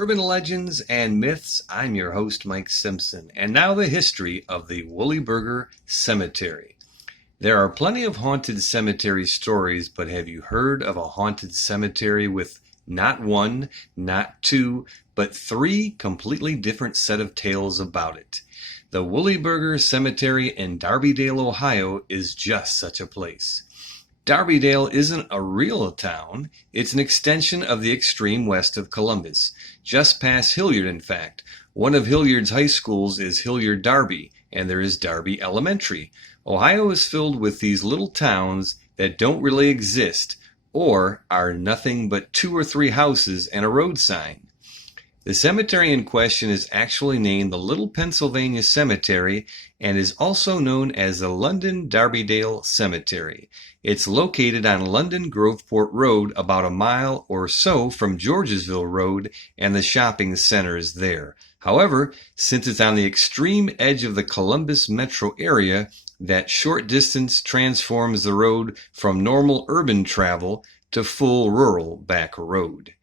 Urban Legends and Myths. I'm your host, Mike Simpson, and now the history of the Woolly Burger Cemetery. There are plenty of haunted cemetery stories, but have you heard of a haunted cemetery with not one, not two, but three completely different set of tales about it? The Woolly Burger Cemetery in Darbydale, Ohio is just such a place. Darbydale isn't a real town. It's an extension of the extreme west of Columbus, just past Hilliard, in fact. One of Hilliard's high schools is Hilliard Darby, and there is Darby Elementary. Ohio is filled with these little towns that don't really exist, or are nothing but 2 or 3 houses and a road sign. The cemetery in question is actually named the Little Pennsylvania Cemetery and is also known as the London Darbydale Cemetery. It's located on London Groveport Road, about a mile or so from Georgesville Road and the shopping centers there. However, since it's on the extreme edge of the Columbus metro area, that short distance transforms the road from normal urban travel to full rural back road.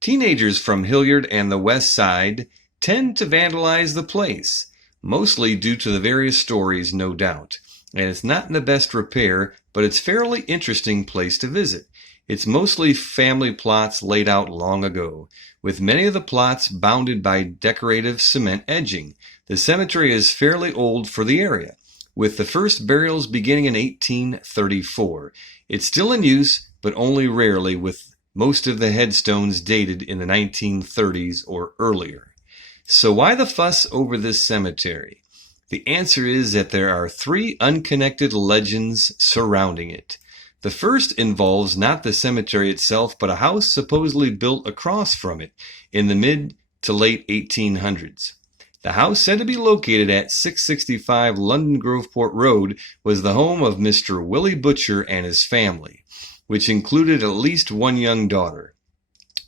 Teenagers from Hilliard and the West Side tend to vandalize the place, mostly due to the various stories, no doubt. And it's not in the best repair, but it's a fairly interesting place to visit. It's mostly family plots laid out long ago, with many of the plots bounded by decorative cement edging. The cemetery is fairly old for the area, with the first burials beginning in 1834. It's still in use, but only rarely, with most of the headstones dated in the 1930s or earlier. So why the fuss over this cemetery? The answer is that there are 3 unconnected legends surrounding it. The first involves not the cemetery itself, but a house supposedly built across from it in the mid to late 1800s. The house, said to be located at 665 London Groveport Road, was the home of Mr. Willie Butcher and his family, which included at least one young daughter.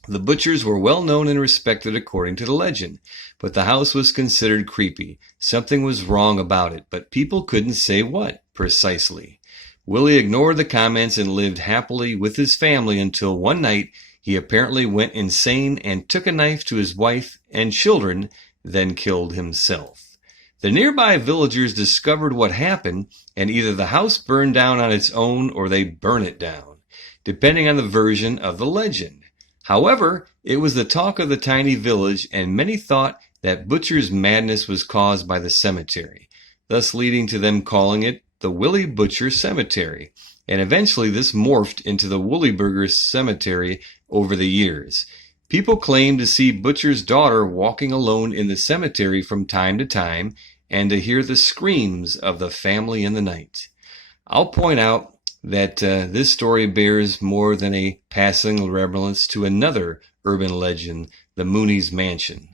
The Butchers were well known and respected according to the legend, but the house was considered creepy. Something was wrong about it, but people couldn't say what precisely. Willie ignored the comments and lived happily with his family until one night he apparently went insane and took a knife to his wife and children, then killed himself. The nearby villagers discovered what happened, and either the house burned down on its own or they burn it down, depending on the version of the legend. However, it was the talk of the tiny village, and many thought that Butcher's madness was caused by the cemetery, thus leading to them calling it the Willie Butcher Cemetery, and eventually this morphed into the Woolly Burger Cemetery over the years. People claim to see Butcher's daughter walking alone in the cemetery from time to time, and to hear the screams of the family in the night. I'll point out that this story bears more than a passing resemblance to another urban legend, the Mooney's Mansion.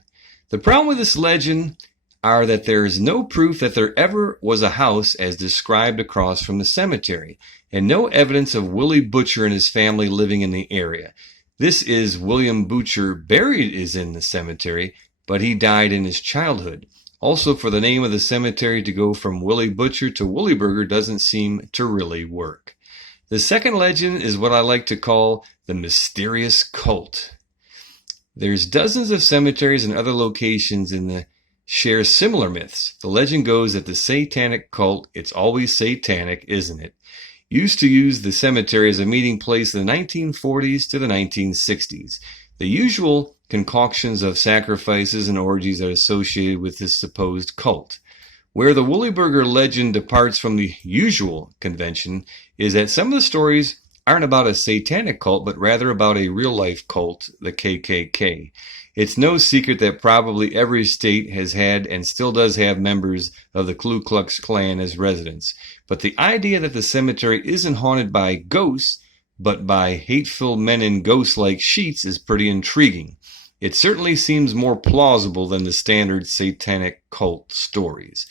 The problem with this legend are that there is no proof that there ever was a house as described across from the cemetery, and no evidence of Willie Butcher and his family living in the area. This is William Butcher buried is in the cemetery, but he died in his childhood. Also, for the name of the cemetery to go from Willie Butcher to Woolly Burger doesn't seem to really work. The second legend is what I like to call the mysterious cult. There's dozens of cemeteries and other locations share similar myths. The legend goes that the satanic cult, it's always satanic, isn't it, used to use the cemetery as a meeting place in the 1940s to the 1960s. The usual concoctions of sacrifices and orgies are associated with this supposed cult. Where the Woolly Burger legend departs from the usual convention is that some of the stories aren't about a satanic cult, but rather about a real-life cult, the KKK. It's no secret that probably every state has had and still does have members of the Ku Klux Klan as residents. But the idea that the cemetery isn't haunted by ghosts, but by hateful men in ghost-like sheets is pretty intriguing. It certainly seems more plausible than the standard satanic cult stories.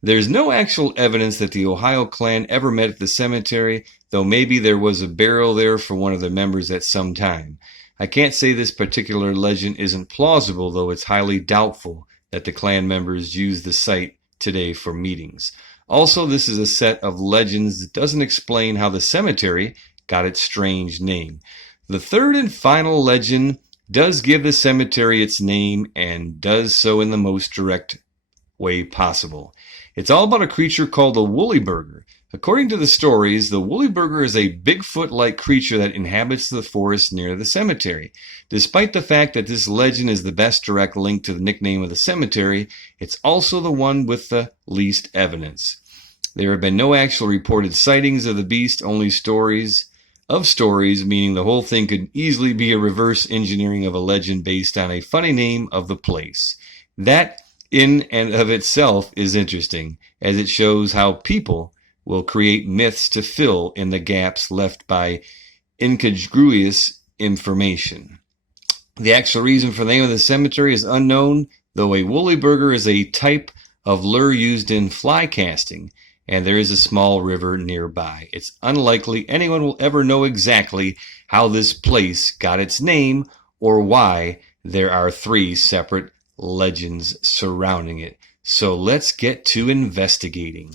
There's no actual evidence that the Ohio Klan ever met at the cemetery, though maybe there was a burial there for one of the members at some time. I can't say this particular legend isn't plausible, though it's highly doubtful that the Klan members use the site today for meetings. Also, this is a set of legends that doesn't explain how the cemetery got its strange name. The third and final legend does give the cemetery its name and does so in the most direct way possible. It's all about a creature called the Woolly Burger. According to the stories, the Woolly Burger is a Bigfoot-like creature that inhabits the forest near the cemetery. Despite the fact that this legend is the best direct link to the nickname of the cemetery, it's also the one with the least evidence. There have been no actual reported sightings of the beast, only stories, meaning the whole thing could easily be a reverse engineering of a legend based on a funny name of the place. That, in and of itself, is interesting, as it shows how people will create myths to fill in the gaps left by incongruous information. The actual reason for the name of the cemetery is unknown, though a Woolly Burger is a type of lure used in fly casting, and there is a small river nearby. It's unlikely anyone will ever know exactly how this place got its name or why there are 3 separate legends surrounding it. So let's get to investigating.